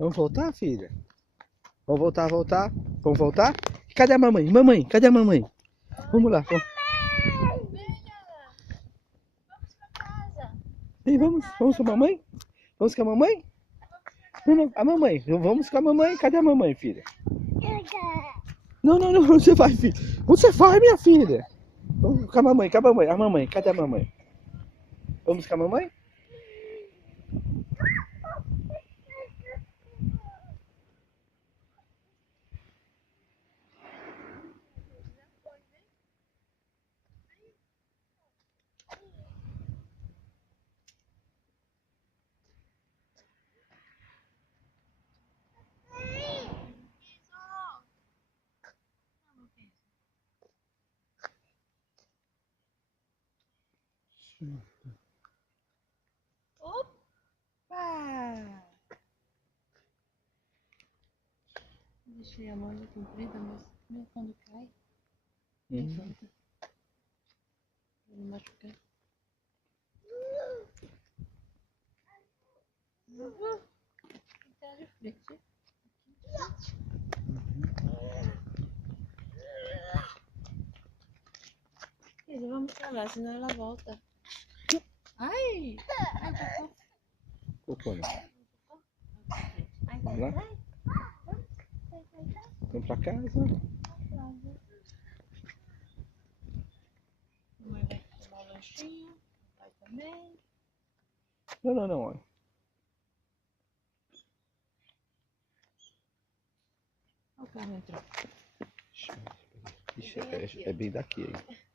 Vamos voltar, filha? Vamos voltar, voltar? Vamos voltar? Cadê a mamãe? Mamãe, cadê a mamãe? Vamos lá. Vamos. Vamos pra casa. Ei, vamos com a mamãe? Vamos com a mamãe? Não, não, a mamãe. Vamos com a mamãe. Cadê a mamãe, filha? Não, não, não. Onde você vai, filha? Onde você vai, minha filha? Vamos com a mamãe, a mamãe. Cadê a mamãe? Vamos com a mamãe? Opa! Deixei a manga comprida, mas meu quando cai, levanta. Pra não machucar. Então, refletir. Filha, vamos pra lá, senão ela volta. Ai! Ai, cocô. Cocô, não. Ai, Vamos lá? Vamos pra casa? Mamãe vai tomar um lanchinho, papai também. Não, não, não. Olha. Olha o carro entrou. Ixi, é bem daqui aí.